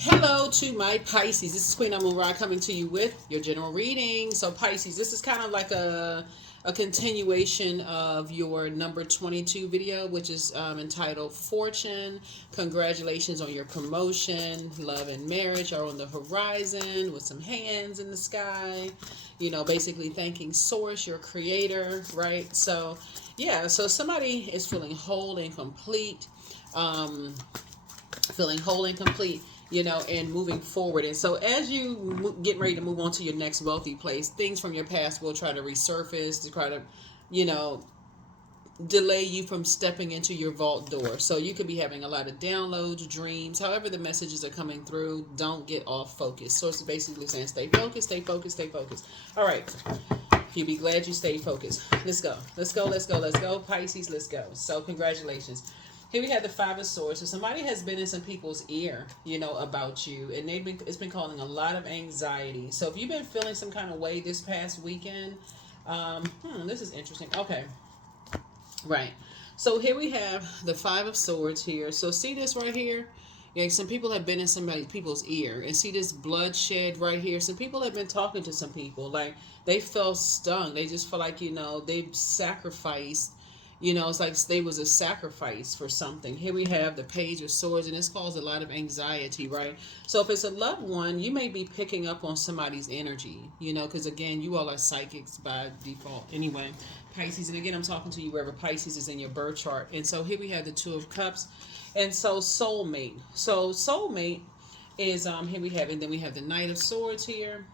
Hello to my Pisces. This is Queen Amun Ra coming to you with your general reading. So Pisces, this is kind of like a continuation of your number 22 video, which is entitled Fortune. Congratulations on your promotion. Love and marriage are on the horizon with some hands in the sky. You know, basically thanking Source, your creator, right? So, yeah, so somebody is feeling whole and complete. Um, Feeling whole and complete, you know, and moving forward. And so as you get ready to move on to your next wealthy place, things from your past will try to resurface to try to, you know, delay you from stepping into your vault door. So you could be having a lot of downloads, dreams, however the messages are coming through. Don't get off focus. So it's basically saying stay focused, stay focused, stay focused. All right, you'll be glad you stayed focused. Let's go, let's go, let's go, let's go, Pisces, let's go. So congratulations. Here we have the Five of Swords. So somebody has been in some people's ear, you know, about you, and it's been causing a lot of anxiety. So if you've been feeling some kind of way this past weekend, this is interesting. Okay, right. So here we have the Five of Swords here. So see this right here? Yeah, some people have been in people's ear, and see this bloodshed right here. Some people have been talking to some people, like they felt stung. They just feel like, you know, they've sacrificed. You know, it's like they was a sacrifice for something. Here we have the Page of Swords, and this caused a lot of anxiety, right? So if it's a loved one, you may be picking up on somebody's energy, you know, because again, you all are psychics by default. Anyway, Pisces, and again, I'm talking to you wherever Pisces is in your birth chart. And so here we have the Two of Cups, and so soulmate. So soulmate is here we have, and then we have the Knight of Swords here.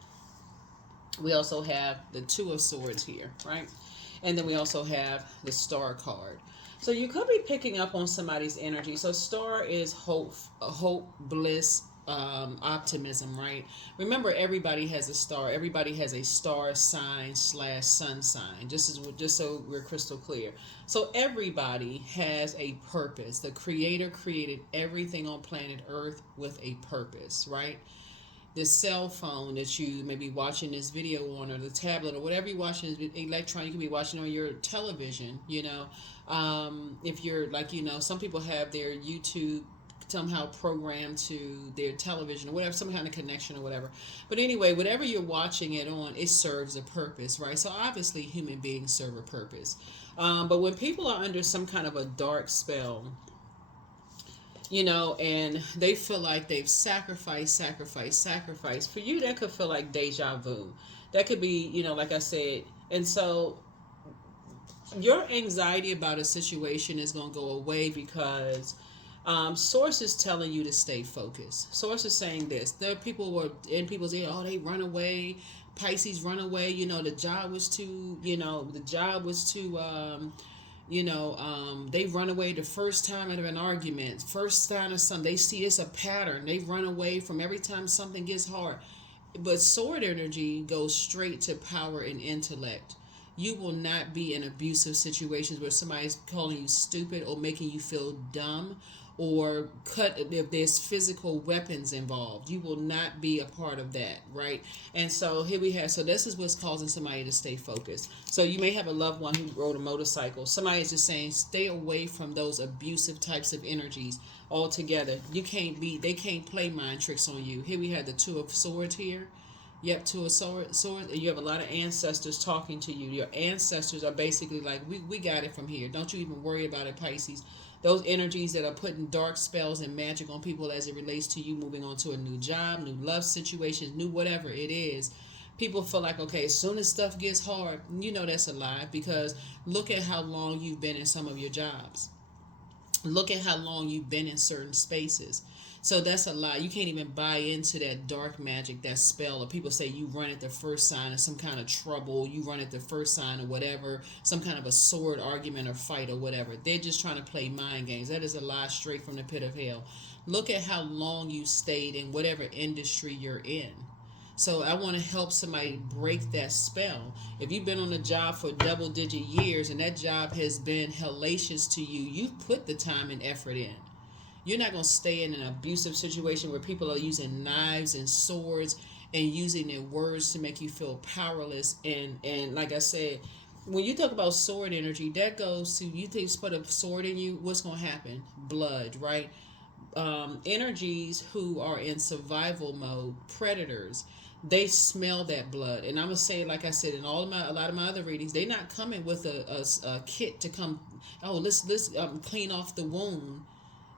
We also have the Two of Swords here, right? And then we also have the Star card. So you could be picking up on somebody's energy. So Star is hope, bliss, optimism, right? Remember, everybody has a star. Everybody has a star sign / sun sign. Just so we're crystal clear. So everybody has a purpose. The Creator created everything on planet Earth with a purpose, right? The cell phone that you may be watching this video on, or the tablet, or whatever you're watching, electron, you can be watching on your television, you know. If you're like, you know, some people have their YouTube somehow programmed to their television or whatever, some kind of connection or whatever. But anyway, whatever you're watching it on, it serves a purpose, right? So obviously human beings serve a purpose. But when people are under some kind of a dark spell, you know, and they feel like they've sacrificed. For you, that could feel like deja vu. That could be, you know, like I said. And so your anxiety about a situation is going to go away because Source is telling you to stay focused. Source is saying this. There are people who are in people's ear, oh, they run away. Pisces run away. You know, the job was too, they run away the first time out of an argument, first time of something. They see it's a pattern. They run away from every time something gets hard. But sword energy goes straight to power and intellect. You will not be in abusive situations where somebody's calling you stupid or making you feel dumb or cut if there's physical weapons involved. You will not be a part of that, right? And so here we have, so this is what's causing somebody to stay focused. So you may have a loved one who rode a motorcycle. Somebody is just saying stay away from those abusive types of energies altogether. They can't play mind tricks on you. Here we have the Two of Swords here. Yep, to a sword, and you have a lot of ancestors talking to you. Your ancestors are basically like, we got it from here. Don't you even worry about it, Pisces. Those energies that are putting dark spells and magic on people as it relates to you moving on to a new job, new love situations, new whatever it is. People feel like, okay, as soon as stuff gets hard, you know that's a lie, because look at how long you've been in some of your jobs. Look at how long you've been in certain spaces. So that's a lie. You can't even buy into that dark magic, that spell. Or people say you run at the first sign of some kind of trouble. You run at the first sign of whatever, some kind of a sword argument or fight or whatever. They're just trying to play mind games. That is a lie straight from the pit of hell. Look at how long you stayed in whatever industry you're in. So I want to help somebody break that spell. If you've been on a job for double-digit years and that job has been hellacious to you, you've put the time and effort in. You're not going to stay in an abusive situation where people are using knives and swords and using their words to make you feel powerless. And like I said, when you talk about sword energy, that goes to, you think put a sword in you, what's going to happen? Blood, right? energies who are in survival mode, predators, they smell that blood. And I'm gonna say, like I said, in a lot of my other readings, they're not coming with a kit to come. Oh, let's clean off the wound.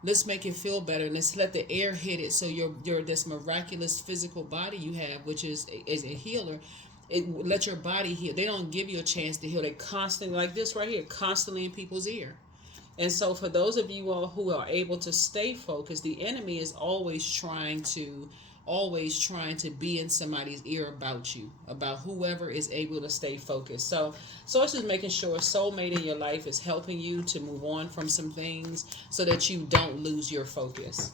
Let's make it feel better, and let's let the air hit it. So your this miraculous physical body you have, which is a healer, it let your body heal. They don't give you a chance to heal. They constantly, like this right here, constantly in people's ear. And so for those of you all who are able to stay focused, the enemy is always trying to be in somebody's ear about you, about whoever is able to stay focused. So it's just making sure soulmate in your life is helping you to move on from some things so that you don't lose your focus.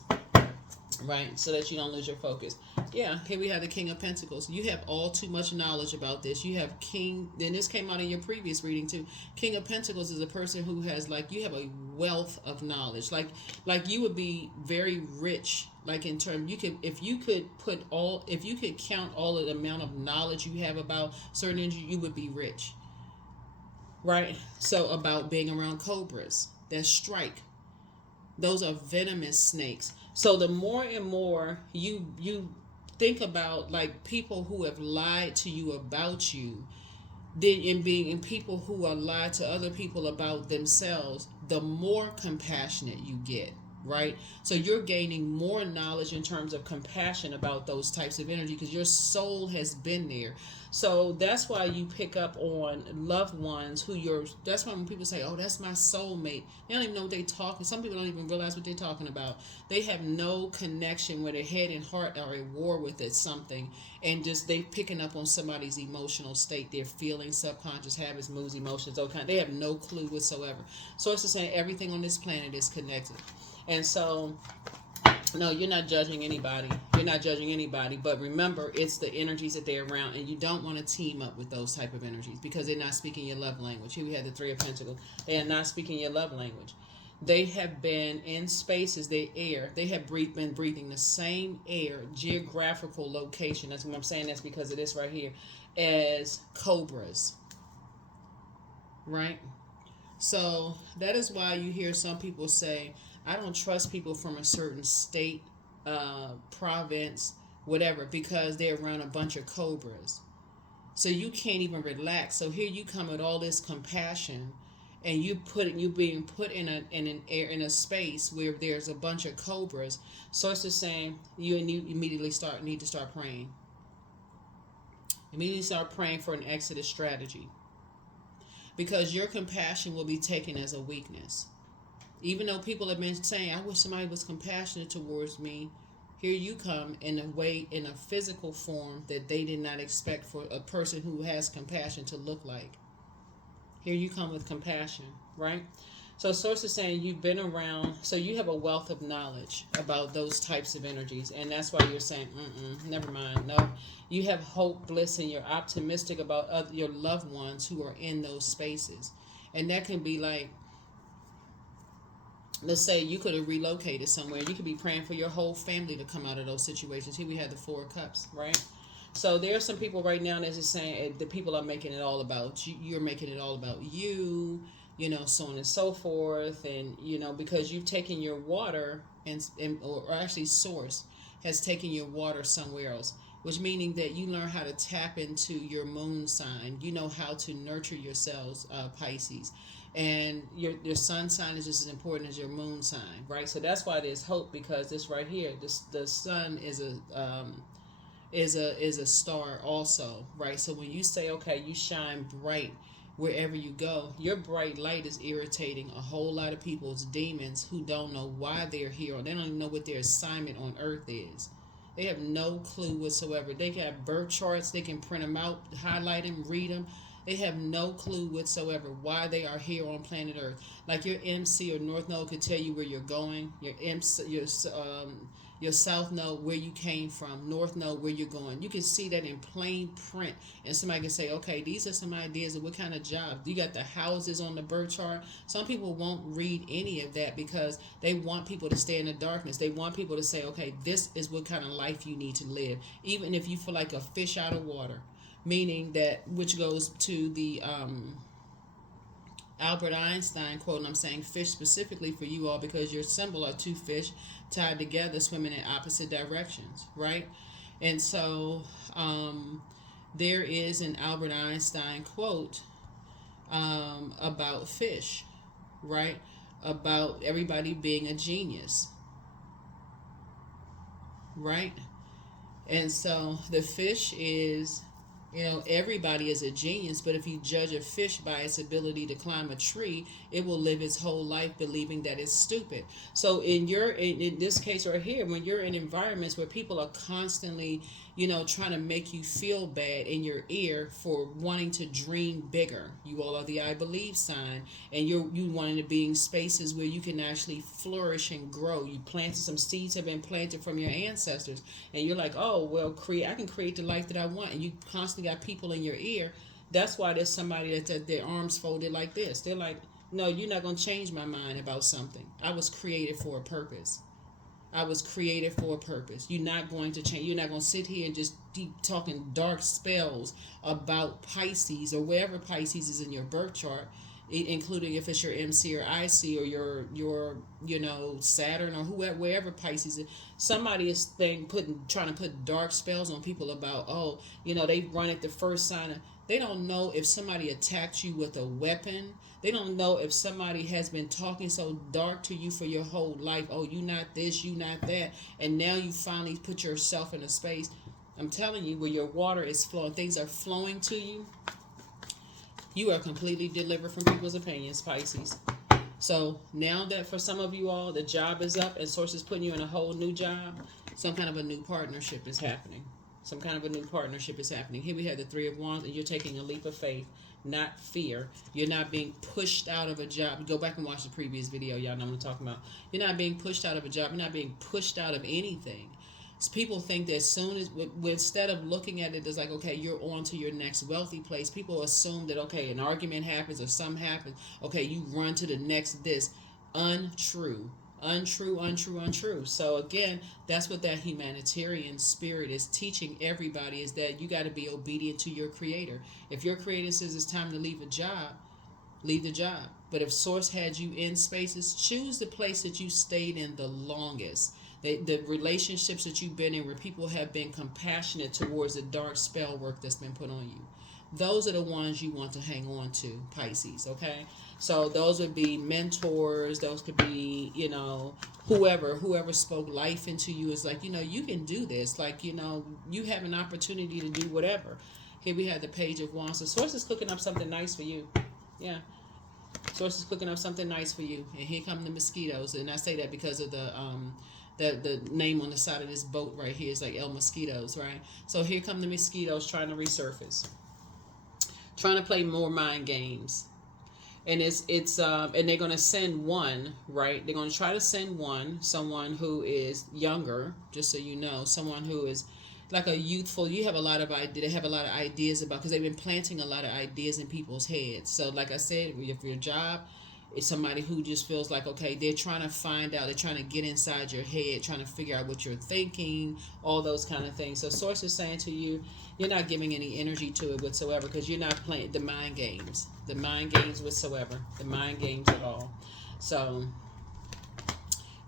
Right, so that you don't lose your focus. Yeah, here we have the King of Pentacles. You have all too much knowledge about this. You have King, then this came out in your previous reading too. King of Pentacles is a person who has, like, you have a wealth of knowledge. Like you would be very rich. Like in terms, if you could count all of the amount of knowledge you have about certain energy, you would be rich. Right. So about being around cobras that strike. Those are venomous snakes. So the more and more you think about, like, people who have lied to you about you, then in people who are lied to other people about themselves, the more compassionate you get. Right? So you're gaining more knowledge in terms of compassion about those types of energy because your soul has been there. So that's why you pick up on loved ones that's why when people say, oh, that's my soulmate, they don't even know what they're talking. Some people don't even realize what they're talking about. They have no connection where their head and heart are at war with it, something, and just they picking up on somebody's emotional state, their feelings, subconscious habits, moods, emotions, those kind. They have no clue whatsoever. So it's just saying everything on this planet is connected. And so, no, you're not judging anybody. You're not judging anybody. But remember, it's the energies that they're around. And you don't want to team up with those type of energies because they're not speaking your love language. Here we have the Three of Pentacles. They are not speaking your love language. They have been in spaces, they have been breathing the same air, geographical location. That's what I'm saying. That's because of this right here. As cobras. Right? So that is why you hear some people say, I don't trust people from a certain state, province, whatever, because they're around a bunch of cobras. So you can't even relax. So here you come with all this compassion, and you being put in a space where there's a bunch of cobras. So it's just saying you immediately need to start praying. Immediately start praying for an exodus strategy, because your compassion will be taken as a weakness. Even though people have been saying, I wish somebody was compassionate towards me, here you come in a physical form that they did not expect for a person who has compassion to look like. Here you come with compassion, right? So Source is saying you've been around, so you have a wealth of knowledge about those types of energies. And that's why you're saying, never mind. No, you have hope, bliss, and you're optimistic about your loved ones who are in those spaces. And that can be like, let's say you could have relocated somewhere. You could be praying for your whole family to come out of those situations. Here we have the Four of Cups, right? So there are some people right now that's just saying the people are making it all about you. You're making it all about you, so on and so forth. And, because you've taken your water or actually Source has taken your water somewhere else, which meaning that you learn how to tap into your moon sign. You know how to nurture yourselves, Pisces. And your sun sign is just as important as your moon sign, right? So that's why there's hope, because this right here, the sun is a star also, right? So when you say, okay, you shine bright wherever you go, your bright light is irritating a whole lot of people's demons who don't know why they're here, or they don't even know what their assignment on earth is. They have no clue whatsoever. They can have birth charts, they can print them out, highlight them, read them. They have no clue whatsoever why they are here on planet Earth. Like your MC or North Node could tell you where you're going. Your South Node where you came from. North Node where you're going. You can see that in plain print. And somebody can say, okay, these are some ideas of what kind of job. You got the houses on the birth chart. Some people won't read any of that because they want people to stay in the darkness. They want people to say, okay, this is what kind of life you need to live. Even if you feel like a fish out of water. Meaning that, which goes to the Albert Einstein quote, and I'm saying fish specifically for you all because your symbol are two fish tied together swimming in opposite directions, right? And so there is an Albert Einstein quote about fish, right? About everybody being a genius, right? And so the fish is, everybody is a genius, but if you judge a fish by its ability to climb a tree, it will live its whole life believing that it's stupid. So in this case right here, when you're in environments where people are constantly, trying to make you feel bad in your ear for wanting to dream bigger. You all are the I believe sign, and you wanting to be in spaces where you can actually flourish and grow. You planted some seeds have been planted from your ancestors, and you're like, oh well, I can create the life that I want, and you constantly got people in your ear. That's why there's somebody that's at their arms folded like this. They're like, no, you're not going to change my mind about something. I was created for a purpose. I was created for a purpose. You're not going to change. You're not going to sit here and just keep talking dark spells about Pisces or wherever Pisces is in your birth chart, including if it's your MC or IC or your Saturn or whoever, wherever Pisces is. Somebody is trying to put dark spells on people about, they run at the first sign of, they don't know if somebody attacked you with a weapon. They don't know if somebody has been talking so dark to you for your whole life. Oh, you not this, you not that. And now you finally put yourself in a space. I'm telling you, where your water is flowing, things are flowing to you. You are completely delivered from people's opinions, Pisces. So now that for some of you all, the job is up and Source is putting you in a whole new job, some kind of a new partnership is happening. Some kind of a new partnership is happening. Here we have the Three of Wands, and you're taking a leap of faith, not fear. You're not being pushed out of a job. Go back and watch the previous video. Y'all know what I'm talking about. You're not being pushed out of a job. You're not being pushed out of anything. So people think that as soon as, instead of looking at it as like, okay, you're on to your next wealthy place, people assume that, okay, an argument happens or something happens. Okay, you run to the next this. Untrue. Untrue. So again, that's what that humanitarian spirit is teaching everybody, is that you got to be obedient to your creator. If your creator says it's time to leave a job, leave the job. But if Source had you in spaces, choose the place that you stayed in the longest. The relationships that you've been in where people have been compassionate towards the dark spell work that's been put on you. Those are the ones you want to hang on to, Pisces, okay? So those would be mentors. Those could be, whoever spoke life into you is like, you can do this. Like, you have an opportunity to do whatever. Here we have the Page of Wands. So Source is cooking up something nice for you. Yeah. Source is cooking up something nice for you. And here come the mosquitoes. And I say that because of the name on the side of this boat right here is like El Mosquitoes, right? So here come the mosquitoes trying to resurface. Trying to play more mind games. And it's and they're going to send one, right? They're going to try to send someone who is younger, just so you know, someone who is like a youthful. You have a lot of ideas. They have a lot of ideas about, because they've been planting a lot of ideas in people's heads. So like I said, if your job is somebody who just feels like, okay, they're trying to find out, they're trying to get inside your head, trying to figure out what you're thinking, all those kind of things. So Source is saying to you, you're not giving any energy to it whatsoever, because you're not playing the mind games whatsoever, the mind games at all. So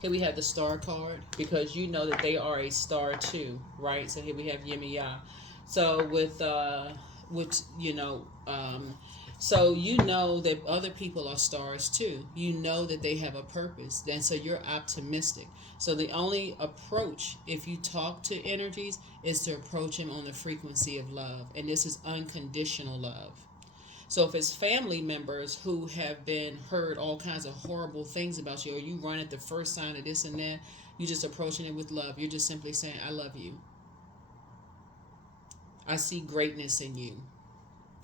here we have the Star card, because you know that they are a star too, right? So here we have Yemiya. So so you know that other people are stars too. You know that they have a purpose. Then so you're optimistic. So the only approach, if you talk to energies, is to approach them on the frequency of love. And this is unconditional love. So if it's family members who have been heard all kinds of horrible things about you, or you run at the first sign of this and that, you're just approaching it with love. You're just simply saying, I love you. I see greatness in you.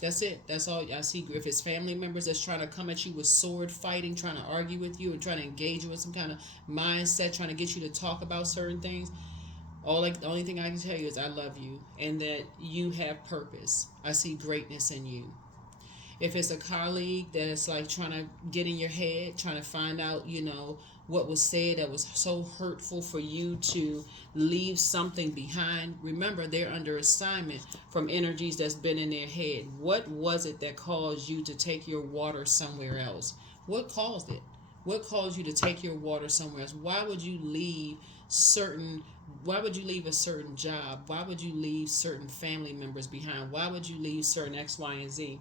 That's it. That's all I see. If it's family members that's trying to come at you with sword fighting, trying to argue with you, and trying to engage you with some kind of mindset, trying to get you to talk about certain things, the only thing I can tell you is I love you, and that you have purpose. I see greatness in you. If it's a colleague that's like trying to get in your head, trying to find out, what was said that was so hurtful for you to leave something behind. Remember, they're under assignment from energies that's been in their head. What was it that caused you to take your water somewhere else? What caused it? What caused you to take your water somewhere else? Why would you leave certain why would you leave a certain job? Why would you leave certain family members behind? Why would you leave certain X, Y, and Z?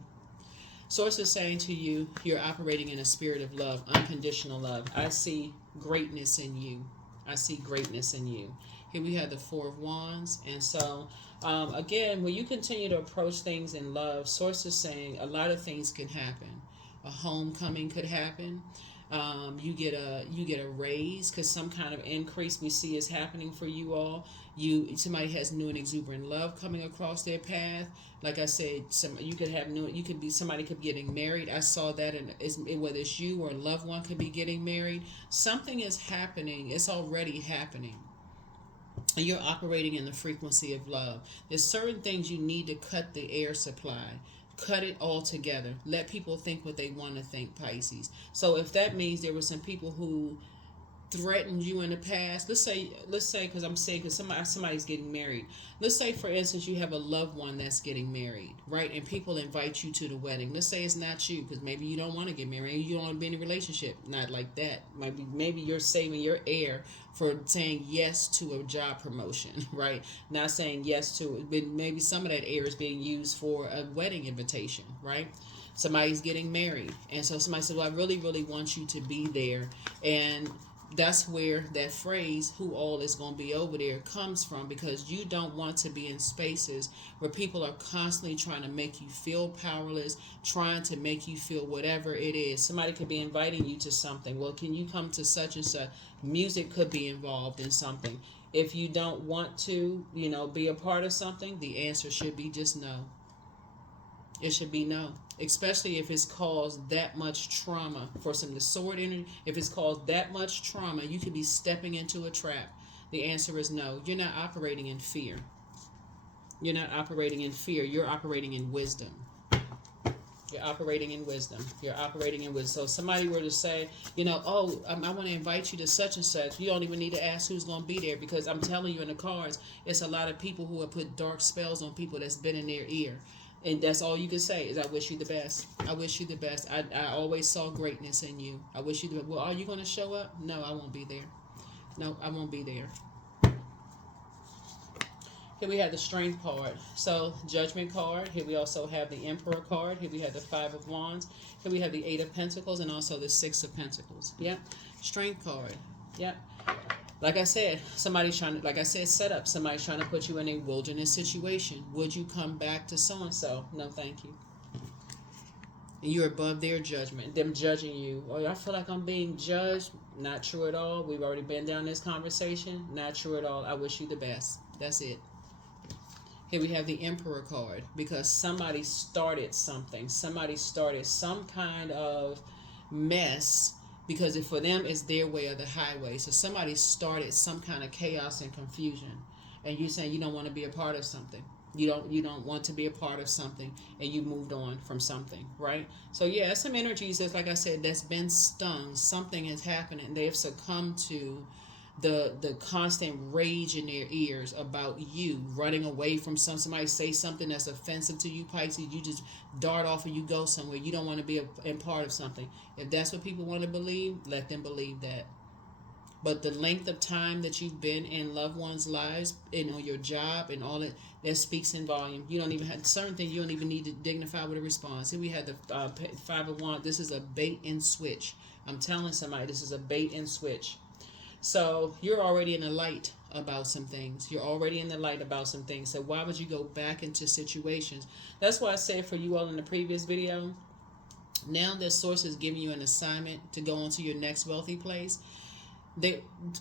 Source is saying to you, you're operating in a spirit of love, unconditional love. I see greatness in you. I see greatness in you. Here we have the Four of Wands. And so, again, when you continue to approach things in love, Source is saying a lot of things can happen. A homecoming could happen. You get a raise because some kind of increase we see is happening for you all. Somebody has new and exuberant love coming across their path. Like I said, somebody could be getting married. I saw that, whether it's you or a loved one could be getting married. Something is happening. It's already happening. And you're operating in the frequency of love. There's certain things you need to cut the air supply. Cut it all together. Let people think what they want to think, Pisces. So if that means there were some people who threatened you in the past, let's say because I'm saying because somebody's getting married. Let's say, for instance, you have a loved one that's getting married, right? And people invite you to the wedding. Let's say it's not you because maybe you don't want to get married. You don't want to be in a relationship. Not like that. Maybe you're saving your air for saying yes to a job promotion, right? Not saying yes to it, but maybe some of that air is being used for a wedding invitation, right? Somebody's getting married, and so somebody said, "Well, I really, really want you to be there," and that's where that phrase, who all is going to be over there, comes from, because you don't want to be in spaces where people are constantly trying to make you feel powerless, trying to make you feel whatever it is. Somebody could be inviting you to something. Well, can you come to such and such? Music could be involved in something. If you don't want to, be a part of something, the answer should be just no. It should be no, especially if it's caused that much trauma. For some of the sword energy, if it's caused that much trauma, you could be stepping into a trap. The answer is no. You're not operating in fear. You're not operating in fear. You're operating in wisdom. You're operating in wisdom. You're operating in wisdom. So if somebody were to say, I want to invite you to such and such, you don't even need to ask who's going to be there, because I'm telling you in the cards, it's a lot of people who have put dark spells on people that's been in their ear. And that's all you can say is, I wish you the best. I wish you the best. I always saw greatness in you. I wish you the best. Well, are you going to show up? No, I won't be there. No, I won't be there. Here we have the Strength card. So, Judgment card. Here we also have the Emperor card. Here we have the Five of Wands. Here we have the Eight of Pentacles and also the Six of Pentacles. Yep. Strength card. Yep. Like I said, set up. Somebody's trying to put you in a wilderness situation. Would you come back to so-and-so? No, thank you. And you're above their judgment. Them judging you. Oh, I feel like I'm being judged. Not true at all. We've already been down this conversation. Not true at all. I wish you the best. That's it. Here we have the Emperor card, because somebody started something. Somebody started some kind of mess, because for them it's their way or the highway. So somebody started some kind of chaos and confusion, and you're saying you don't want to be a part of something. You don't want to be a part of something, and you moved on from something, right? So yeah, some energies that's, like I said, that's been stung. Something has happened, and they have succumbed to the constant rage in their ears about you running away from somebody say something that's offensive to you, Pisces. You just dart off and you go somewhere. You don't want to be a part of something. If that's what people want to believe, let them believe that. But the length of time that you've been in loved ones' lives and on your job and all that speaks in volume. You don't even have certain things. You don't even need to dignify with a response. Here we had the Five of Wands. This is a bait and switch. I'm telling somebody, this is a bait and switch. So you're already in the light about some things. You're already in the light about some things. So why would you go back into situations? That's why I said for you all in the previous video, now that Source is giving you an assignment to go on to your next wealthy place,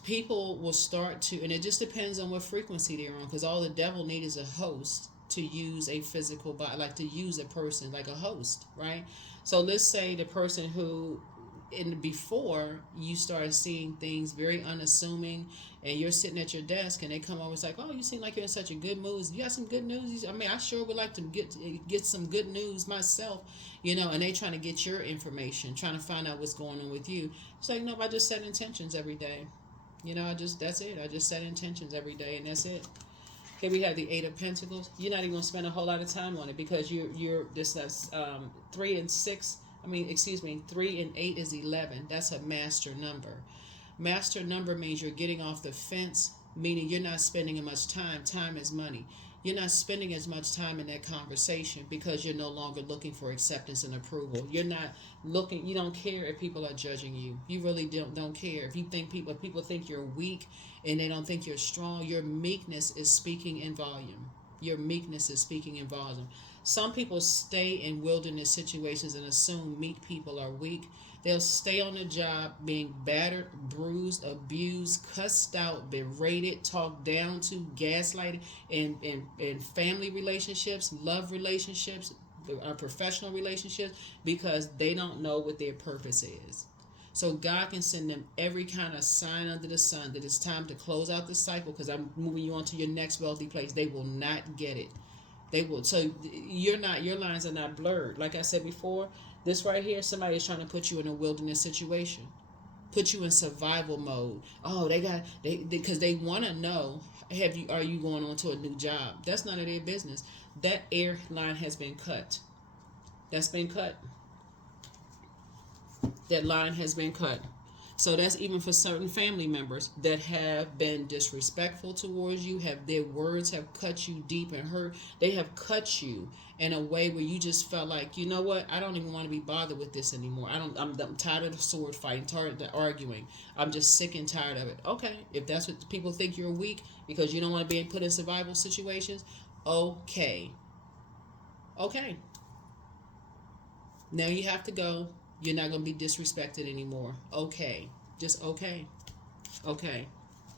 people will start to, and it just depends on what frequency they're on, because all the devil needs is a host to use a physical body, like to use a person like a host, right? So let's say the person who and before you start seeing things very unassuming, and you're sitting at your desk and they come over, it's like, oh, you seem like you're in such a good mood. You got some good news? I mean, I sure would like to get some good news myself, and they trying to get your information, trying to find out what's going on with you. It's like, no, I just set intentions every day. That's it. I just set intentions every day, and that's it. Here we have the Eight of Pentacles. You're not even going to spend a whole lot of time on it, because you're this 3 and 6. I mean, excuse me, 3 and 8 is 11. That's a master number. Master number means you're getting off the fence, meaning you're not spending as much time. Time is money. You're not spending as much time in that conversation because you're no longer looking for acceptance and approval. You're not looking, you don't care if people are judging you. You really don't care. If people think you're weak and they don't think you're strong, your meekness is speaking in volume. Your meekness is speaking in volume. Some people stay in wilderness situations and assume meek people are weak. They'll stay on the job being battered, bruised, abused, cussed out, berated, talked down to, gaslighted, in family relationships, love relationships, professional relationships, because they don't know what their purpose is. So God can send them every kind of sign under the sun that it's time to close out the cycle, because I'm moving you on to your next wealthy place. They will not get it. They will. So your lines are not blurred. Like I said before, this right here, somebody is trying to put you in a wilderness situation, put you in survival mode. Oh, because they want to know, are you going on to a new job? That's none of their business. That airline has been cut. That's been cut. That line has been cut. So that's even for certain family members that have been disrespectful towards you, their words have cut you deep and hurt. They have cut you in a way where you just felt like, you know what, I don't even want to be bothered with this anymore. I'm tired of the sword fighting, tired of the arguing. I'm just sick and tired of it. Okay, if that's what people think, you're weak because you don't want to be put in survival situations, okay. Now you have to go. You're not going to be disrespected anymore. Okay. Just okay. Okay.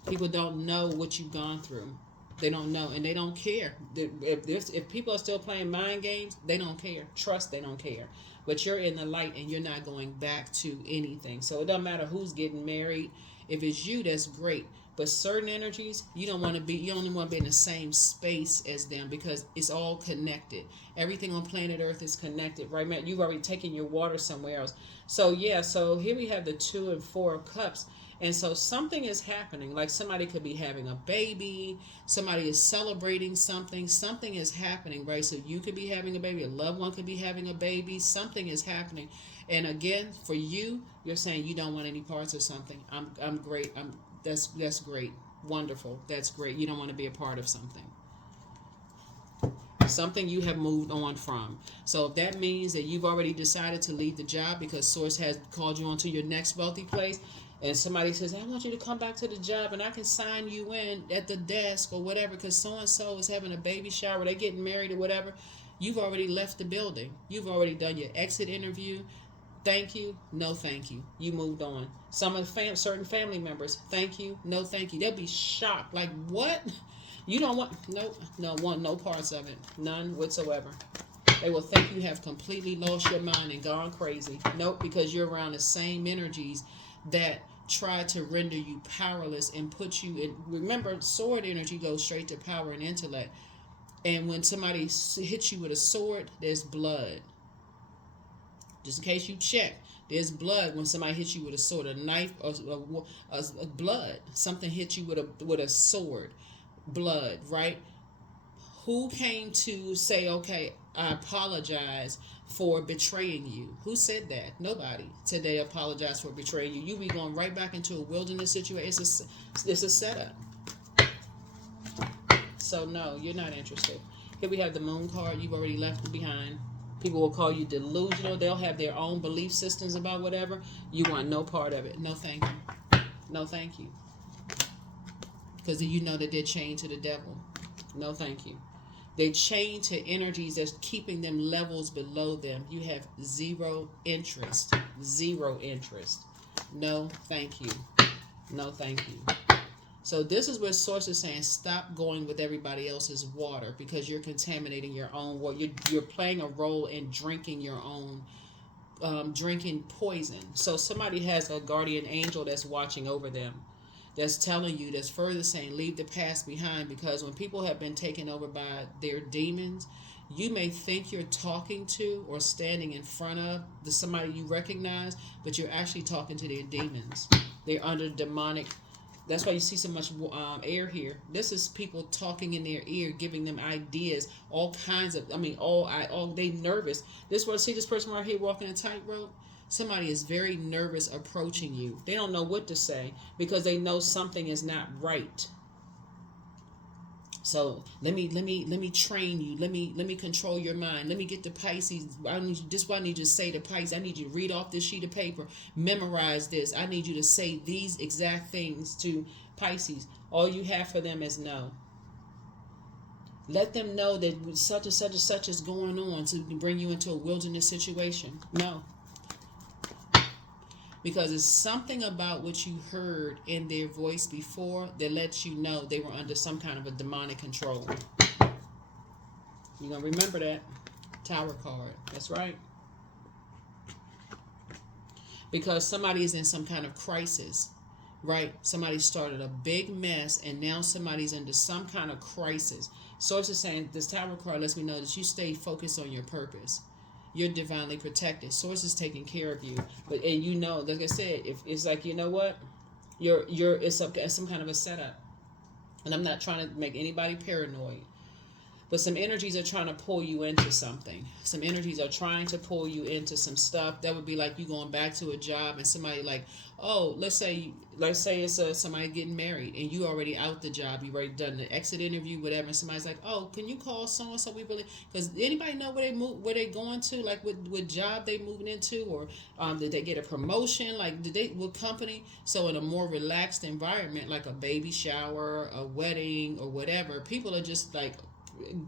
People don't know what you've gone through. They don't know, and they don't care. If people are still playing mind games, they don't care. Trust, they don't care. But you're in the light, and you're not going back to anything. So it doesn't matter who's getting married. If it's you, that's great. But certain energies, you only want to be in the same space as them, because it's all connected. Everything on planet Earth is connected, right, man? You've already taken your water somewhere else. So yeah, so here we have the 2 and 4 of Cups. And so something is happening. Like somebody could be having a baby. Somebody is celebrating something. Something is happening, right? So you could be having a baby. A loved one could be having a baby. Something is happening. And again, for you, you're saying you don't want any parts of something. I'm great. That's great. Wonderful. That's great. You don't want to be a part of something. Something you have moved on from. So if that means that you've already decided to leave the job because Source has called you onto your next wealthy place, and somebody says, I want you to come back to the job and I can sign you in at the desk or whatever because so-and-so is having a baby shower, they're getting married or whatever, you've already left the building. You've already done your exit interview. Thank you, no thank you. You moved on. Some of the certain family members, thank you, no thank you. They'll be shocked. Like, what? You don't want, no parts of it. None whatsoever. They will think you have completely lost your mind and gone crazy. Nope, because you're around the same energies that try to render you powerless and put you in. Remember, sword energy goes straight to power and intellect. And when somebody hits you with a sword, there's blood. Just in case you check, there's blood when somebody hits you with a sword, a knife, or blood. Something hits you with a sword, blood, right? Who came to say, okay, I apologize for betraying you? Who said that? Nobody said they apologize for betraying you. You be going right back into a wilderness situation. It's a setup. So no, you're not interested. Here we have the Moon card. You've already left it behind. People will call you delusional. They'll have their own belief systems about whatever. You want no part of it. No thank you. No thank you. Because you know that they're chained to the devil. No thank you. They're chained to energies that's keeping them levels below them. You have zero interest. Zero interest. No thank you. No thank you. So this is where Source is saying, stop going with everybody else's water because you're contaminating your own water. You're playing a role in drinking your own drinking poison. So somebody has a guardian angel that's watching over them, that's telling you, that's further saying, leave the past behind. Because when people have been taken over by their demons, you may think you're talking to or standing in front of somebody you recognize, but you're actually talking to their demons. They're under demonic. That's why you see so much air here. This is people talking in their ear, giving them ideas, all kinds of. I mean, all they nervous. This one, see this person right here walking a tightrope. Somebody is very nervous approaching you. They don't know what to say because they know something is not right. So let me train you. Let me control your mind. Let me get the Pisces. This is what I need you to say to Pisces. I need you to read off this sheet of paper. Memorize this. I need you to say these exact things to Pisces. All you have for them is no. Let them know that such and such and such is going on to bring you into a wilderness situation. No. Because it's something about what you heard in their voice before that lets you know they were under some kind of a demonic control. You're going to remember that. Tower card. That's right. Because somebody is in some kind of crisis, right? Somebody started a big mess and now somebody's under some kind of crisis. Source is saying this Tower card lets me know that you stay focused on your purpose. You're divinely protected. Source is taking care of you, and you know, like I said, if it's like, you know what, it's some kind of a setup, and I'm not trying to make anybody paranoid, but some energies are trying to pull you into something. Some energies are trying to pull you into some stuff that would be like you going back to a job and somebody like, oh, let's say it's somebody getting married and you already out the job, you already done the exit interview, whatever, and somebody's like, oh, can you call so and so? We really, because anybody know where they going to, like what job they moving into, or did they get a promotion, like what company? So in a more relaxed environment, like a baby shower, a wedding, or whatever, people are just like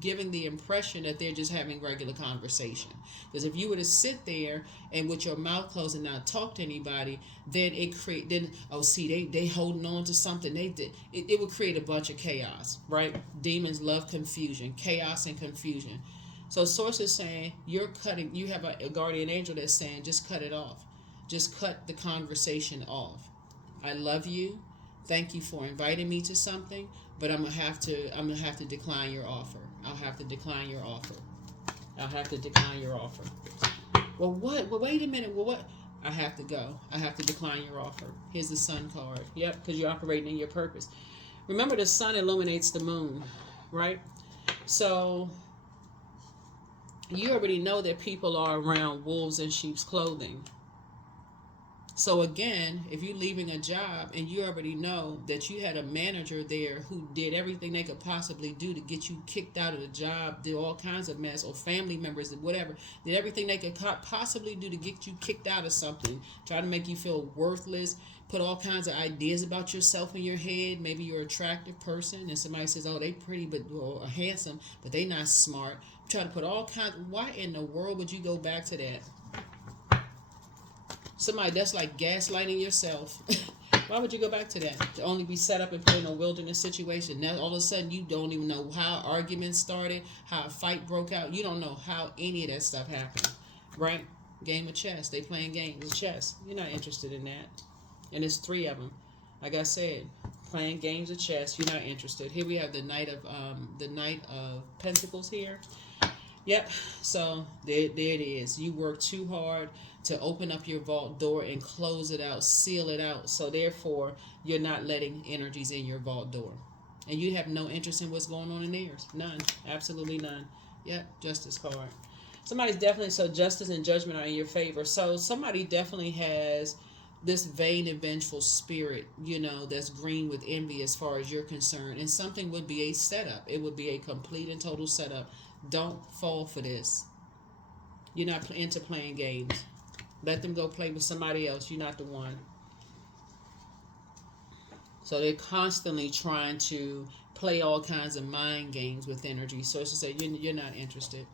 giving the impression that they're just having regular conversation. Because if you were to sit there and with your mouth closed and not talk to anybody, then they holding on to something. It would create a bunch of chaos, right? Demons love confusion, chaos and confusion. So source is saying you have a guardian angel that's saying just cut it off. Just cut the conversation off. I love you. Thank you for inviting me to something, but I'm gonna have to decline your offer. I'll have to decline your offer. I'll have to decline your offer. Well, what? Well, wait a minute. Well, what? I have to go. I have to decline your offer. Here's the sun card. Yep, because you're operating in your purpose. Remember, the sun illuminates the moon, right? So you already know that people are around wolves in sheep's clothing. So again, if you're leaving a job and you already know that you had a manager there who did everything they could possibly do to get you kicked out of the job, did all kinds of mess, or family members, whatever, did everything they could possibly do to get you kicked out of something, try to make you feel worthless, put all kinds of ideas about yourself in your head. Maybe you're an attractive person and somebody says, oh, they pretty or handsome, but they not smart. Try to put all kinds. Why in the world would you go back to that? Somebody that's like gaslighting yourself. Why would you go back to that? To only be set up and put in a wilderness situation. Now all of a sudden you don't even know how arguments started, how a fight broke out. You don't know how any of that stuff happened. Right? Game of chess. They playing games of chess. You're not interested in that. And there's 3 of them. Like I said, playing games of chess. You're not interested. Here we have the Knight of Pentacles here. Yep. So there it is. You work too hard to open up your vault door and close it out, seal it out. So therefore, you're not letting energies in your vault door. And you have no interest in what's going on in theirs. None. Absolutely none. Yep. Justice card. Somebody's definitely, so justice and judgment are in your favor. So somebody definitely has this vain and vengeful spirit, that's green with envy as far as you're concerned. And something would be a setup. It would be a complete and total setup. Don't fall for this. You're not into playing games. Let them go play with somebody else. You're not the one. So they're constantly trying to play all kinds of mind games with energy. So it's to say you're not interested.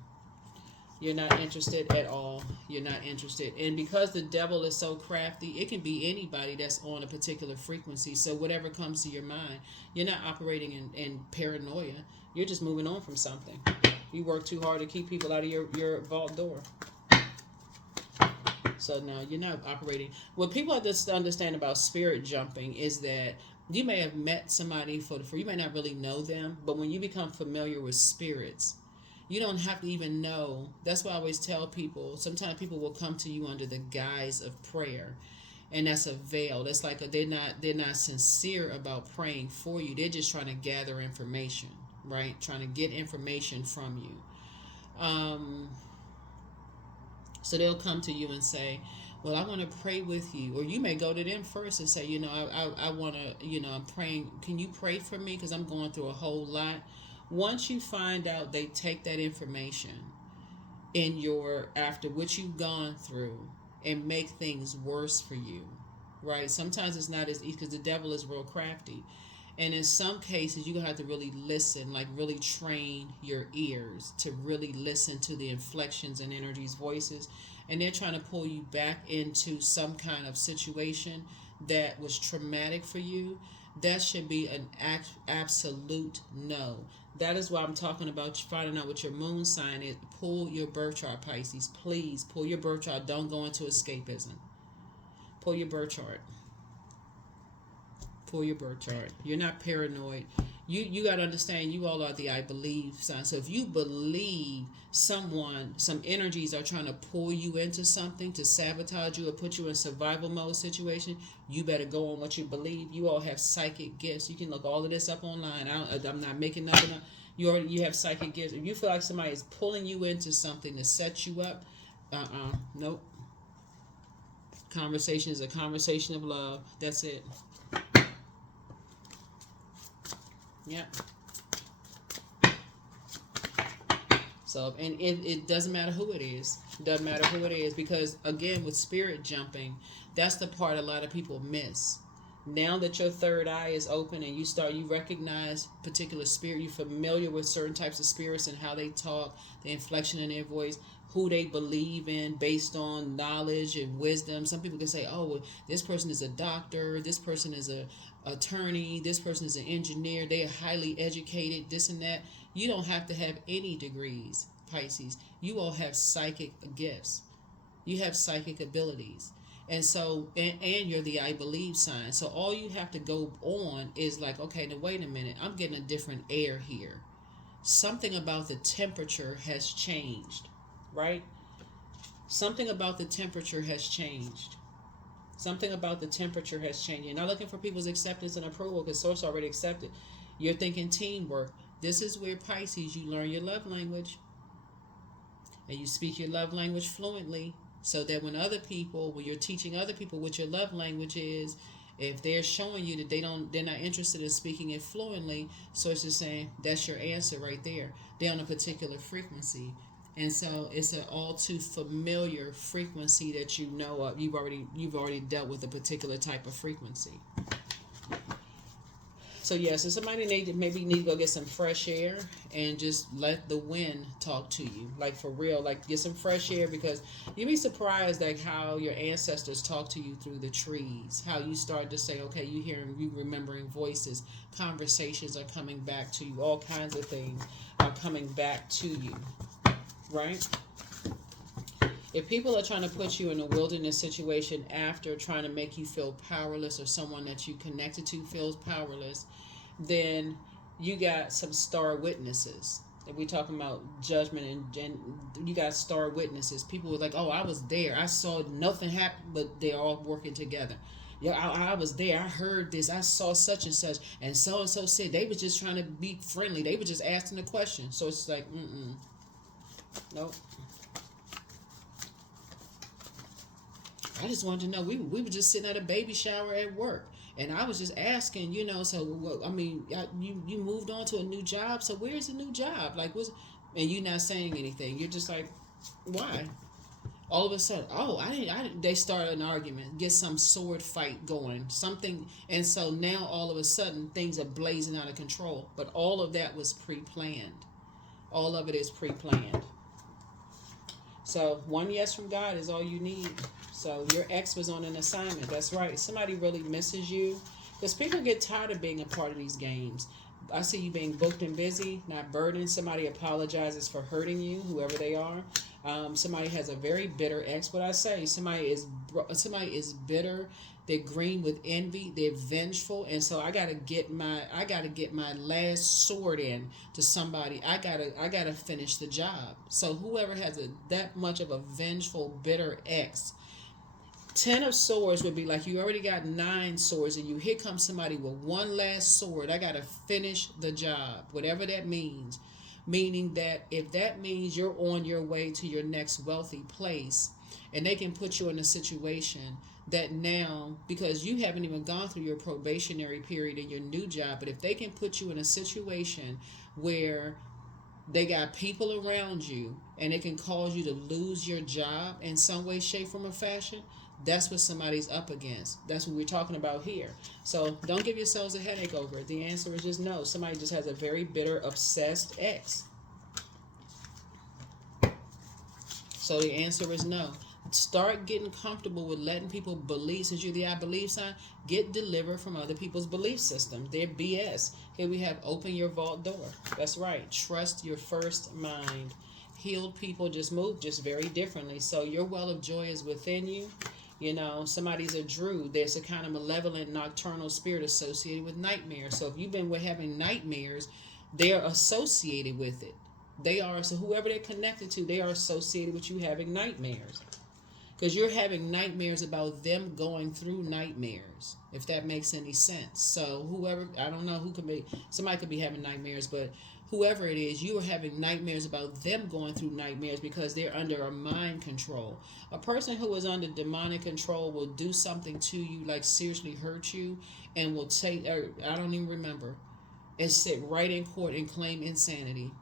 You're not interested at all. You're not interested. And because the devil is so crafty, it can be anybody that's on a particular frequency. So whatever comes to your mind, you're not operating in paranoia. You're just moving on from something. You work too hard to keep people out of your vault door. So now you're not operating. What people have to understand about spirit jumping is that you may have met somebody for you may not really know them, but when you become familiar with spirits, you don't have to even know. That's why I always tell people. Sometimes people will come to you under the guise of prayer, and that's a veil. That's like they're not sincere about praying for you. They're just trying to gather information, right? Trying to get information from you. So they'll come to you and say, well, I want to pray with you. Or you may go to them first and say, I want to, I'm praying. Can you pray for me? Because I'm going through a whole lot. Once you find out, they take that information after what you've gone through and make things worse for you, right? Sometimes it's not as easy because the devil is real crafty. And in some cases, you're going to have to really listen, like really train your ears to really listen to the inflections and energies, voices. And they're trying to pull you back into some kind of situation that was traumatic for you. That should be an absolute no. That is why I'm talking about finding out what your moon sign is. Pull your birth chart, Pisces. Please pull your birth chart. Don't go into escapism. Pull your birth chart. Pull your birth chart. You're not paranoid. You got to understand, you all are the I believe sign. So if you believe some energies are trying to pull you into something to sabotage you or put you in survival mode situation, you better go on what you believe. You all have psychic gifts. You can look all of this up online. I'm not making nothing up. You have psychic gifts. If you feel like somebody is pulling you into something to set you up, nope. Conversation is a conversation of love. That's it. Yeah. So, and it doesn't matter who it is. It doesn't matter who it is, because again, with spirit jumping, that's the part a lot of people miss. Now that your third eye is open and you recognize particular spirit, you're familiar with certain types of spirits and how they talk, the inflection in their voice, who they believe in based on knowledge and wisdom. Some people can say, oh, well, this person is a doctor, this person is a attorney, this person is an engineer, they are highly educated, this and that. You don't have to have any degrees, Pisces. You all have psychic gifts. You have psychic abilities. And so, and you're the I believe sign. So all you have to go on is like, okay, now wait a minute. I'm getting a different air here. Something about the temperature has changed, right? Something about the temperature has changed. Something about the temperature has changed. You're not looking for people's acceptance and approval because Source already accepted. You're thinking teamwork. This is where, Pisces, you learn your love language. And you speak your love language fluently, so that when you're teaching other people what your love language is, if they're showing you that they're not interested in speaking it fluently, Source is saying that's your answer right there. They're on a particular frequency. And so it's an all too familiar frequency that you know of. You've already dealt with a particular type of frequency. So so somebody maybe need to go get some fresh air and just let the wind talk to you, like for real. Like get some fresh air, because you'd be surprised like how your ancestors talk to you through the trees. How you start to say, okay, you remembering voices, conversations are coming back to you, all kinds of things are coming back to you. Right? If people are trying to put you in a wilderness situation after trying to make you feel powerless, or someone that you connected to feels powerless, then you got some star witnesses. If we're talking about judgment, and you got star witnesses. People were like, oh, I was there. I saw nothing happen, but they're all working together. Yeah, I was there. I heard this. I saw such and so said. They was just trying to be friendly. They were just asking the question. So it's like, nope. I just wanted to know. We were just sitting at a baby shower at work, and I was just asking, So I mean, you moved on to a new job. So where's the new job? Like, and you not saying anything. You're just like, why? All of a sudden, I didn't. They start an argument, get some sword fight going, something, and so now all of a sudden things are blazing out of control. But all of that was pre-planned. All of it is pre-planned. So one yes from God is all you need. So your ex was on an assignment. That's right. Somebody really misses you. Because people get tired of being a part of these games. I see you being booked and busy, not burdened. Somebody apologizes for hurting you, whoever they are. Somebody has a very bitter ex. What I say, somebody is bitter. They're green with envy. They're vengeful, and so I gotta get my last sword in to somebody. I gotta finish the job. So whoever has that much of a vengeful, bitter ex, 10 of swords would be like you already got 9 swords, and here comes somebody with one last sword. I gotta finish the job, whatever that means. Meaning that if that means you're on your way to your next wealthy place, and they can put you in a situation that now, because you haven't even gone through your probationary period in your new job, but if they can put you in a situation where they got people around you and it can cause you to lose your job in some way, shape, form, or fashion, that's what somebody's up against. That's what we're talking about here. So don't give yourselves a headache over it. The answer is just no. Somebody just has a very bitter, obsessed ex. So the answer is no. Start getting comfortable with letting people believe. Since you're the I believe sign, get delivered from other people's belief systems. They're BS. Here we have open your vault door. That's right. Trust your first mind. Healed people just move just very differently. So your well of joy is within you. Somebody's a druid. There's a kind of malevolent nocturnal spirit associated with nightmares. So if you've been having nightmares, they're associated with it. They are. So whoever they're connected to, they are associated with you having nightmares. Because you're having nightmares about them going through nightmares, if that makes any sense. So whoever, I don't know who could be, somebody could be having nightmares, but whoever it is, you are having nightmares about them going through nightmares because they're under a mind control. A person who is under demonic control will do something to you, like seriously hurt you, and will take, or I don't even remember, and sit right in court and claim insanity.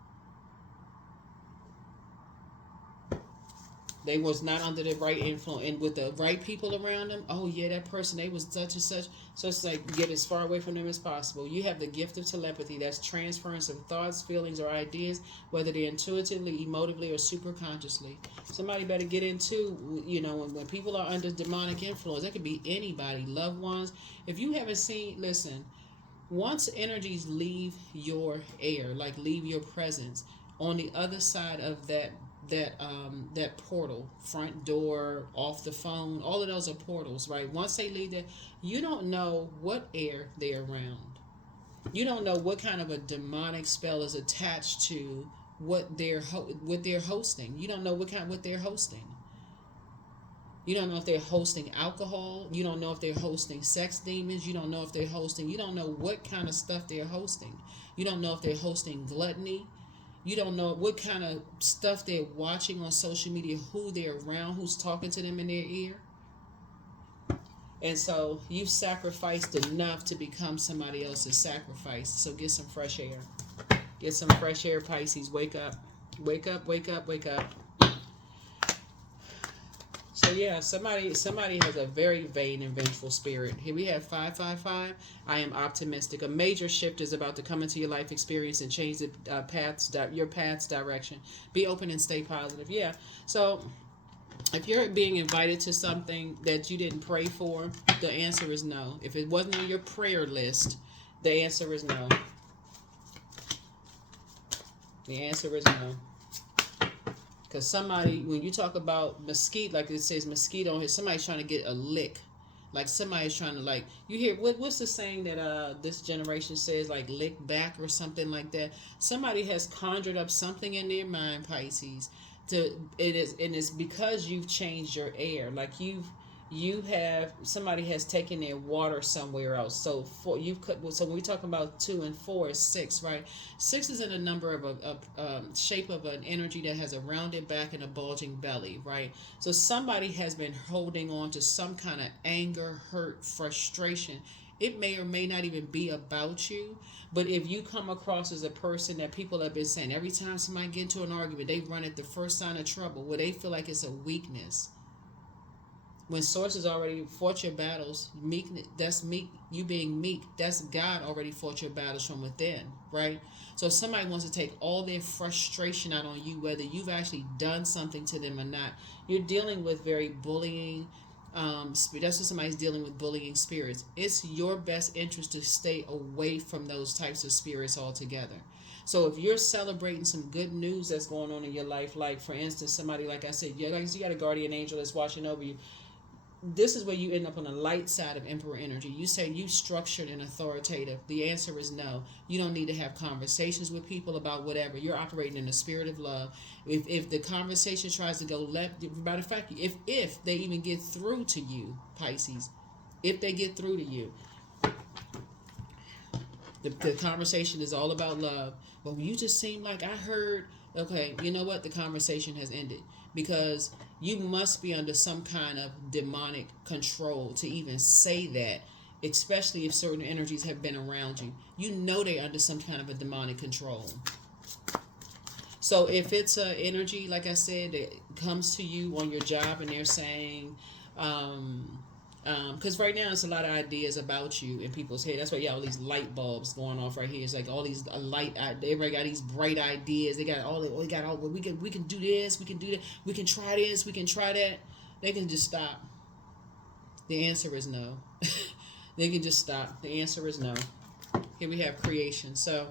They was not under the right influence and with the right people around them. Oh yeah, that person, they was such and such. So it's like get as far away from them as possible. You have the gift of telepathy. That's transference of thoughts, feelings, or ideas, whether they're intuitively, emotively, or super consciously. Somebody better get into, when people are under demonic influence, that could be anybody, loved ones. If you haven't seen, listen, once energies leave your air, like leave your presence, on the other side of that portal, front door, off the phone, all of those are portals, right? Once they leave that, you don't know what air they're around. You don't know what kind of a demonic spell is attached to what they're hosting. You don't know what they're hosting. You don't know if they're hosting alcohol. You don't know if they're hosting sex demons. You don't know if they're hosting. You don't know what kind of stuff they're hosting. You don't know if they're hosting gluttony. You don't know what kind of stuff they're watching on social media, who they're around, who's talking to them in their ear. And so you've sacrificed enough to become somebody else's sacrifice. So get some fresh air. Get some fresh air, Pisces. Wake up. Wake up, wake up, wake up. So yeah, somebody has a very vain and vengeful spirit. Here we have 555. I am optimistic. A major shift is about to come into your life experience and change the your path's direction. Be open and stay positive. Yeah. So if you're being invited to something that you didn't pray for, the answer is no. If it wasn't on your prayer list, the answer is no. The answer is no. Because somebody, when you talk about mesquite, like it says mosquito on here, somebody's trying to get a lick. Like somebody's trying to, like, you hear, what's the saying that this generation says, like lick back or something like that? Somebody has conjured up something in their mind, Pisces. It's because you've changed your air. Like somebody has taken their water somewhere else. So so when we talk about 2 and 4 is 6, right? 6 is in a number of a shape of an energy that has a rounded back and a bulging belly, right? So somebody has been holding on to some kind of anger, hurt, frustration. It may or may not even be about you, but if you come across as a person that people have been saying every time somebody get into an argument, they run at the first sign of trouble, where they feel like it's a weakness. When source has already fought your battles, that's meek, you being meek, that's God already fought your battles from within, right? So if somebody wants to take all their frustration out on you, whether you've actually done something to them or not, you're dealing with very bullying. That's what somebody's dealing with, bullying spirits. It's your best interest to stay away from those types of spirits altogether. So if you're celebrating some good news that's going on in your life, like for instance, somebody, like I said, you got a guardian angel that's watching over you. This is where you end up on the light side of Emperor energy. You say you structured and authoritative. The answer is no. You don't need to have conversations with people about whatever. You're operating in the spirit of love. If the conversation tries to go left, matter of fact, if they even get through to you, Pisces, if they get through to you, the conversation is all about love. Well, you just seem like I heard. Okay, you know what? The conversation has ended because you must be under some kind of demonic control to even say that, especially if certain energies have been around you. You know they're under some kind of a demonic control. So if it's an energy, like I said, that comes to you on your job and they're saying, because right now it's a lot of ideas about you in people's head. That's why you got all these light bulbs going off right here. It's like all these everybody got these bright ideas. They got all we can do this, we can do that, we can try this, we can try that. They can just stop. The answer is no. They can just stop. The answer is no. Here we have creation. So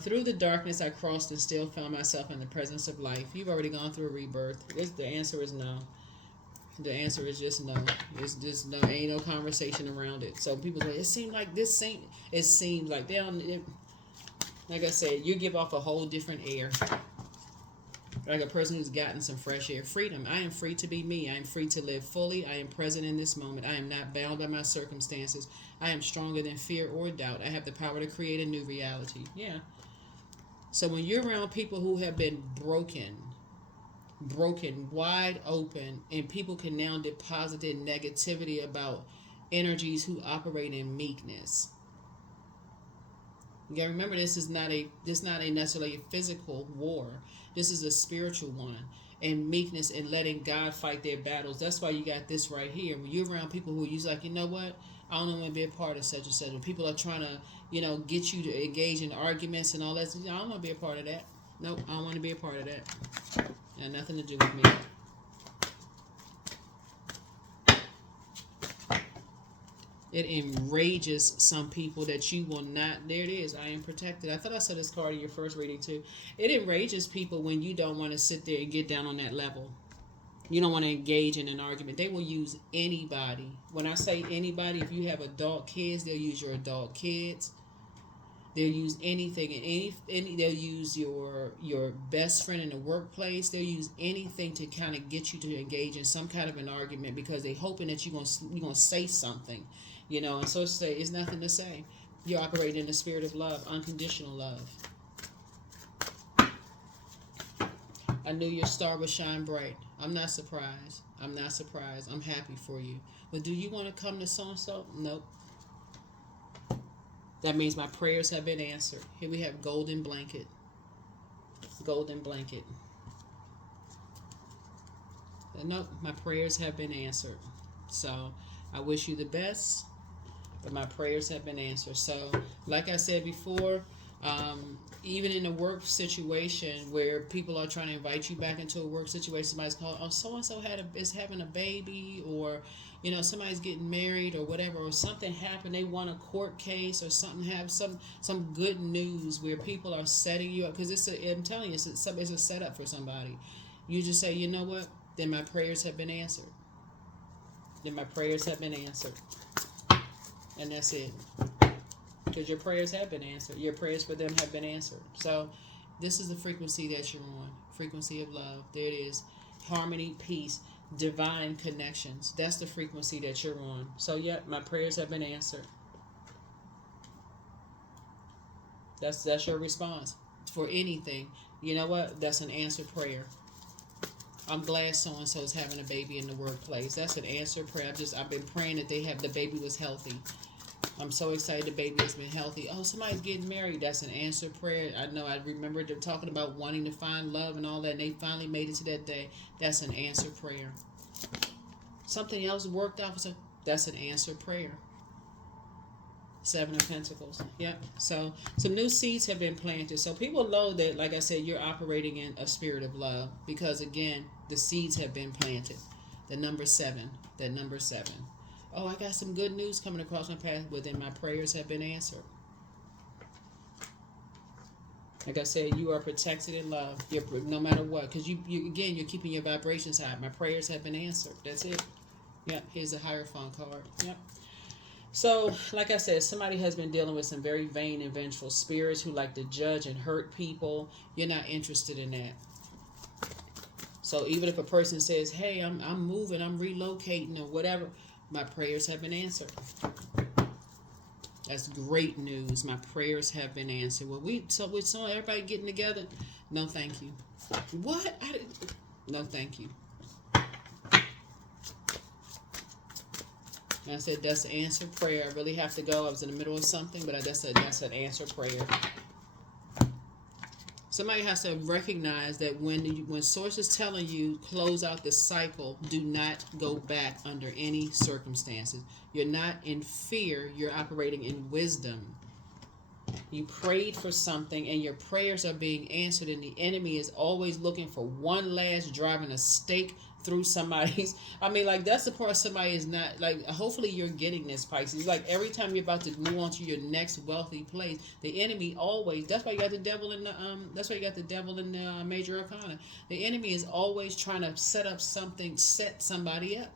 through the darkness I crossed and still found myself in the presence of life. You've already gone through a rebirth. The answer is no. The answer is just no. It's just no. Ain't no conversation around it. So people say, it seemed like this ain't. It seems like they don't. Like I said, you give off a whole different air. Like a person who's gotten some fresh air. Freedom. I am free to be me. I am free to live fully. I am present in this moment. I am not bound by my circumstances. I am stronger than fear or doubt. I have the power to create a new reality. Yeah. So when you're around people who have been broken wide open, and people can now deposit their negativity about energies who operate in meekness. You gotta remember, this is not a necessarily a physical war. This is a spiritual one. And meekness and letting God fight their battles. That's why you got this right here. When you're around people who you're like, you know what? I don't want to be a part of such and such. When people are trying to, get you to engage in arguments and all that, I don't want to be a part of that. Nope, I don't want to be a part of that. Got nothing to do with me. It enrages some people that you will not. There it is. I am protected. I thought I saw this card in your first reading too. It enrages people when you don't want to sit there and get down on that level. You don't want to engage in an argument. They will use anybody. When I say anybody, if you have adult kids, they'll use your adult kids. They'll use anything, and they'll use your best friend in the workplace. They'll use anything to kind of get you to engage in some kind of an argument because they're hoping that you're gonna say something, And so it's nothing to say. You're operating in the spirit of love, unconditional love. I knew your star would shine bright. I'm not surprised. I'm happy for you. But do you want to come to so-and-so? Nope. That means my prayers have been answered. Here we have golden blanket. Golden blanket. Nope, my prayers have been answered. So I wish you the best, but my prayers have been answered. So like I said before, even in a work situation where people are trying to invite you back into a work situation, somebody's called, oh, so-and-so is having a baby, or somebody's getting married or whatever, or something happened, they won a court case or something, have some good news where people are setting you up, because I'm telling you, it's a setup for somebody. You just say, you know what, then my prayers have been answered. And that's it. Because your prayers have been answered. Your prayers for them have been answered. So this is the frequency that you're on. Frequency of love. There it is. Harmony, peace, divine connections. That's the frequency that you're on. So my prayers have been answered. That's your response for anything. You know what? That's an answered prayer. I'm glad so-and-so is having a baby in the workplace. That's an answered prayer. I've been praying that the baby was healthy. I'm so excited the baby has been healthy. Oh, somebody's getting married. That's an answered prayer. I know. I remember them talking about wanting to find love and all that, and they finally made it to that day. That's an answered prayer. Something else worked out for some. That's an answered prayer. 7 of Pentacles. Yep. So some new seeds have been planted. So people know that, like I said, you're operating in a spirit of love because, again, the seeds have been planted. The number 7. Oh, I got some good news coming across my path. Within my prayers have been answered. Like I said, you are protected and loved. You're, no matter what, because you're keeping your vibrations high. My prayers have been answered. That's it. Yep. Here's a Hierophant card. Yep. So, like I said, somebody has been dealing with some very vain and vengeful spirits who like to judge and hurt people. You're not interested in that. So even if a person says, "Hey, I'm moving, I'm relocating, or whatever," my prayers have been answered. That's great news. My prayers have been answered. Well, we saw everybody getting together. No, thank you. What? No, thank you. And I said that's an answered prayer. I really have to go. I was in the middle of something, but that's an answered prayer. Somebody has to recognize that when Source is telling you close out the cycle, do not go back under any circumstances. You're not in fear. You're operating in wisdom. You prayed for something and your prayers are being answered, and the enemy is always looking for one last driving a stake through somebody's. I mean, like, that's the part somebody is not, like, hopefully you're getting this, Pisces. Like, every time you're about to move on to your next wealthy place, the enemy always, that's why you got the devil in the major arcana. The enemy is always trying to set somebody up.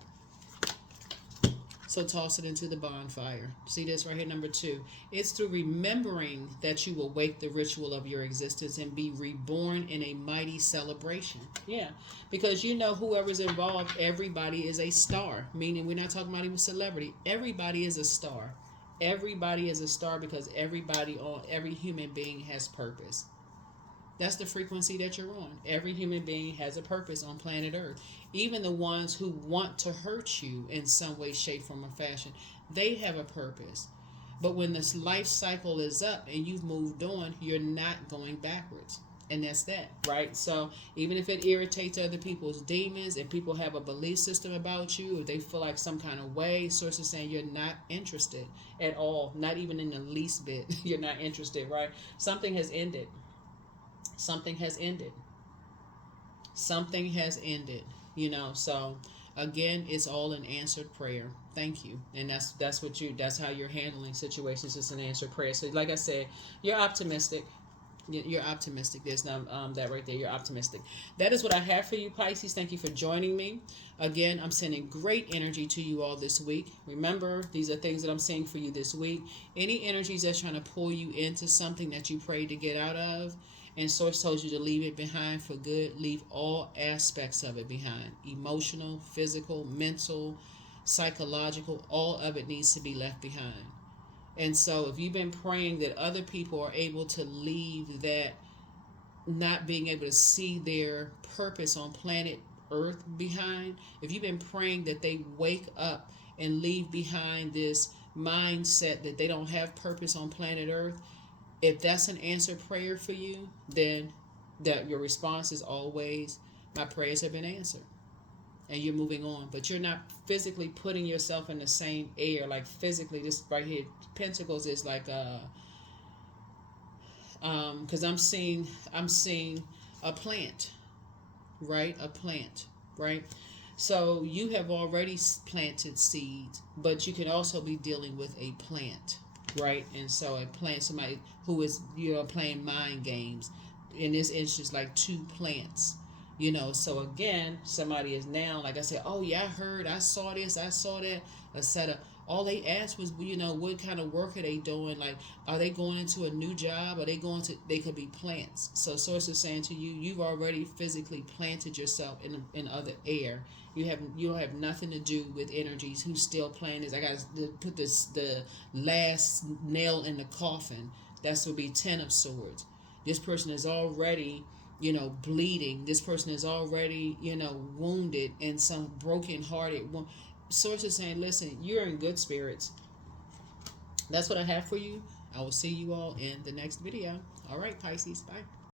So toss it into the bonfire. See this right here, number 2. It's through remembering that you awake the ritual of your existence and be reborn in a mighty celebration. Yeah, because whoever's involved, everybody is a star. Meaning we're not talking about even celebrity. Everybody is a star. Everybody is a star because every human being has purpose. That's the frequency that you're on. Every human being has a purpose on planet Earth. Even the ones who want to hurt you in some way, shape, form, or fashion, they have a purpose. But when this life cycle is up and you've moved on, you're not going backwards. And that's that, right? So even if it irritates other people's demons and people have a belief system about you, or they feel like some kind of way, Source is saying you're not interested at all, not even in the least bit. You're not interested, right? Something has ended. Something has ended. Something has ended. So again, it's all an answered prayer. Thank you. And that's how you're handling situations. It's an answered prayer. So like I said, you're optimistic. You're optimistic. There's that right there. You're optimistic. That is what I have for you, Pisces. Thank you for joining me. Again, I'm sending great energy to you all this week. Remember, these are things that I'm saying for you this week. Any energies that's trying to pull you into something that you prayed to get out of, and Source told you to leave it behind for good, leave all aspects of it behind. Emotional, physical, mental, psychological, all of it needs to be left behind. And so if you've been praying that other people are able to leave that, not being able to see their purpose on planet Earth behind, if you've been praying that they wake up and leave behind this mindset that they don't have purpose on planet Earth, if that's an answered prayer for you, then your response is always, my prayers have been answered. And you're moving on. But you're not physically putting yourself in the same air. Like physically, this right here, Pentacles is like because I'm seeing a plant, right? A plant, right? So you have already planted seeds, but you can also be dealing with a plant, right? And so a plant, somebody who is playing mind games. In this instance, like 2 plants. So again, somebody is now, like I said, oh yeah, I heard, I saw this, I saw that, etc. All they asked was, what kind of work are they doing? Like, are they going into a new job? They could be plants. So Source is saying to you, you've already physically planted yourself in other air. You don't have nothing to do with energies who's still playing this. I got to put the last nail in the coffin. That's would be 10 of Swords. This person is already bleeding. This person is already, wounded and some broken-hearted. Source is saying, listen, you're in good spirits. That's what I have for you. I will see you all in the next video. All right, Pisces. Bye.